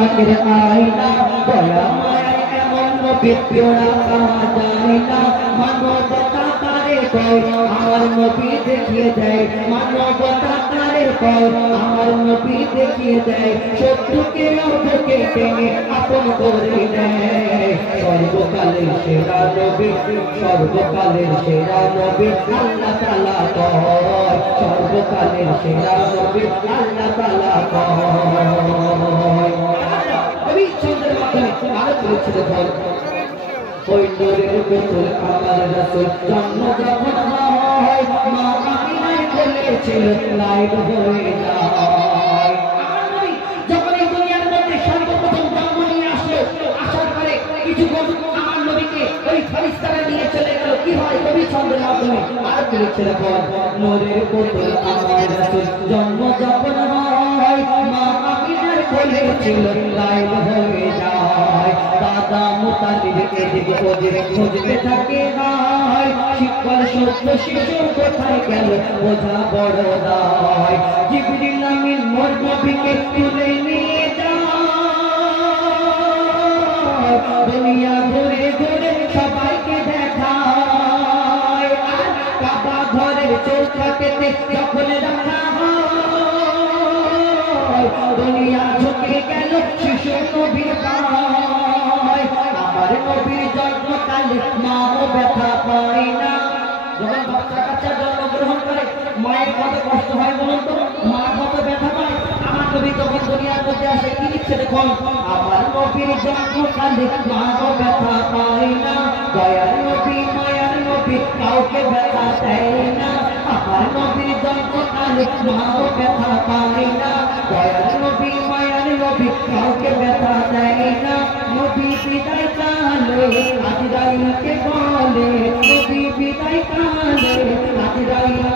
পাকের আয়না দয়া মায়া এমন নবী পেয়ারা পাওয়া যায় না মানবতা তারে কয় আমার নবী দেখিয়ে দেয় মানবতা তারে কয় আমার নবী দেখিয়ে দেয় শত্রুকে অর্ধকে টেনে আপন করে দেয় সর্বকালের সেরা নবী সর্বকালের সেরা নবী আল্লাহ তাআলা কয় সর্বকালের সেরা নবী আল্লাহ তাআলা কয় কবি ছন্দের মাধ্যমে আরো বলছে দেখুন ওই নূরের গোসল আমার রাসূল জন্ম যখন হয় মা আমিনার কোলে ছিল লাইট হয়ে যায় আমার নবী যখন এই দুনিয়ার মধ্যে সর্বপ্রথম জন্ম নিয়ে আসলো আসার পরে কিছু আমার নবীকে ওই ফেরেশতারা নিয়ে চলে গেল কি হয় কবি ছন্দের মাধ্যমে আর বলছে দেখুন নূরের গোসল আমার রাসূল জন্ম যখন হয় মা আমিনার কোলে ছিল লাইট হয়ে যায় দাদা মুতালিব এদিকে ওদিকে খুঁজতে থাকে ভাই শিকল সত্য শিশু কোথায় গেল বোঝা বড় দায় জিবরিল আমিন মোর নবীকে তুলে নিয়ে যায় দুনিয়া ঘুরে ঘুরে সবাইকে দেখায় আর কাবা ঘরের চৌকাঠেতে যখন রাখা হয় দুনিয়া ঝুঁকে গেল শিশু নবীর পায় আমার নবীর জন্মকালে মাও ব্যথা পায় না যখন বাচ্চা কাচ্চা জন্মগ্রহণ করে মায়ের কত কষ্ট হয় বলুন তো মা কত ব্যথা পায় আমার নবী যখন দুনিয়ার মধ্যে আসে কি লিখছে দেখুন আমার নবীর জন্মকালে মাও ব্যথা পায় না দয়ার নবী মায়ার নবী কাউকে ব্যথা দেয় না আমার নবীর জন্মকালে মাও ব্যথা পায় না দয়ার নবী মায়ার নবী কাউকে ব্যথা দেয় না নবী বিদায় কালে আজরাইলকে বলে নবী বিদায় কালে আজরাইল